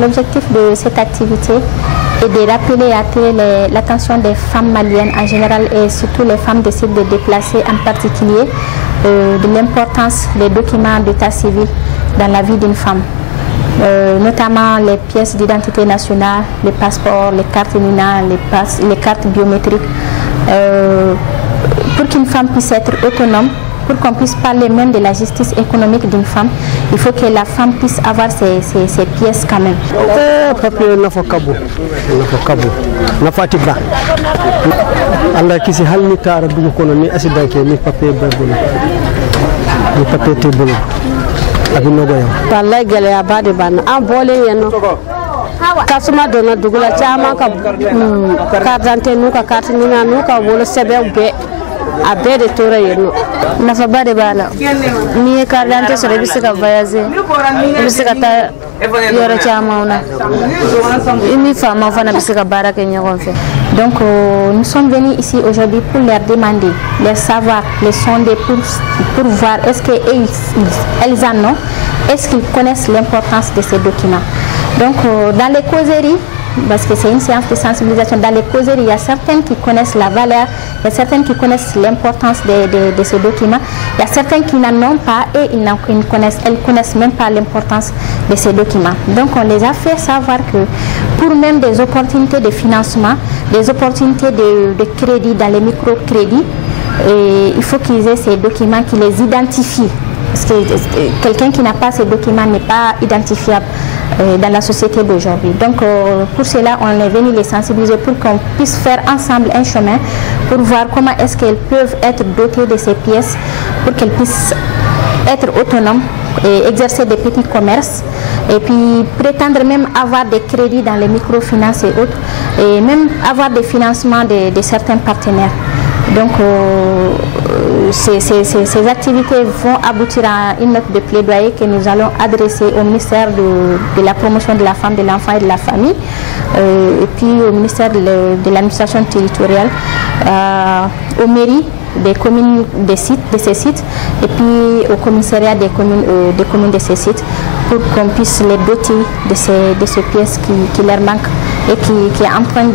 L'objectif de cette activité est de rappeler et attirer l'attention des femmes maliennes en général et surtout les femmes décident de déplacer en particulier de l'importance des documents d'état civil dans la vie d'une femme. Notamment les pièces d'identité nationale, les passeports, les cartes NINA, les cartes biométriques. Pour qu'une femme puisse être autonome, pour qu'on puisse parler même de la justice économique d'une femme, il faut que la femme puisse avoir ces pièces quand même. Kasuma dona dugula chama ka carte nuka carte nina nuka wolo sebe be abe de tora yeno nafa bade bala ni carte d'identité sore bisika voyager bisika ta yoro chama ona ini fama fana bisika baraka nyagon fait. Donc nous sommes venus ici aujourd'hui pour leur demander, leur savoir, les sonder pour voir est-ce qu'elles en ont, est-ce qu'ils connaissent l'importance de ces documents. Donc dans les causeries, parce que c'est une séance de sensibilisation, dans les causeries, il y a certaines qui connaissent la valeur, il y a certaines qui connaissent l'importance de ces documents, il y a certaines qui n'en ont pas et elles connaissent même pas l'importance de ces documents. Donc on les a fait savoir que pour même des opportunités de financement, des opportunités de crédit dans les microcrédits, il faut qu'ils aient ces documents qui les identifient. Parce que quelqu'un qui n'a pas ces documents n'est pas identifiable dans la société d'aujourd'hui. Donc pour cela, on est venu les sensibiliser pour qu'on puisse faire ensemble un chemin pour voir comment est-ce qu'elles peuvent être dotées de ces pièces pour qu'elles puissent être autonomes et exercer des petits commerces et puis prétendre même avoir des crédits dans les microfinances et autres et même avoir des financements de certains partenaires. Donc ces activités vont aboutir à une note de plaidoyer que nous allons adresser au ministère de la promotion de la femme, de l'enfant et de la famille et puis au ministère de l'administration territoriale, aux mairies des communes de ces sites et puis au commissariat des communes de ces sites pour qu'on puisse les doter de ces pièces qui leur manquent et qui est en train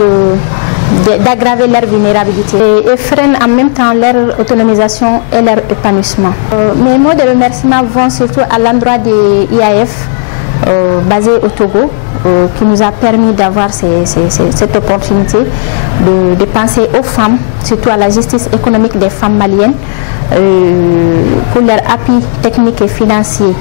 d'aggraver leur vulnérabilité et freine en même temps leur autonomisation et leur épanouissement. Mes mots de remerciement vont surtout à l'endroit des IAF basé au Togo qui nous a permis d'avoir cette opportunité de penser aux femmes, surtout à la justice économique des femmes maliennes pour leur appui technique et financier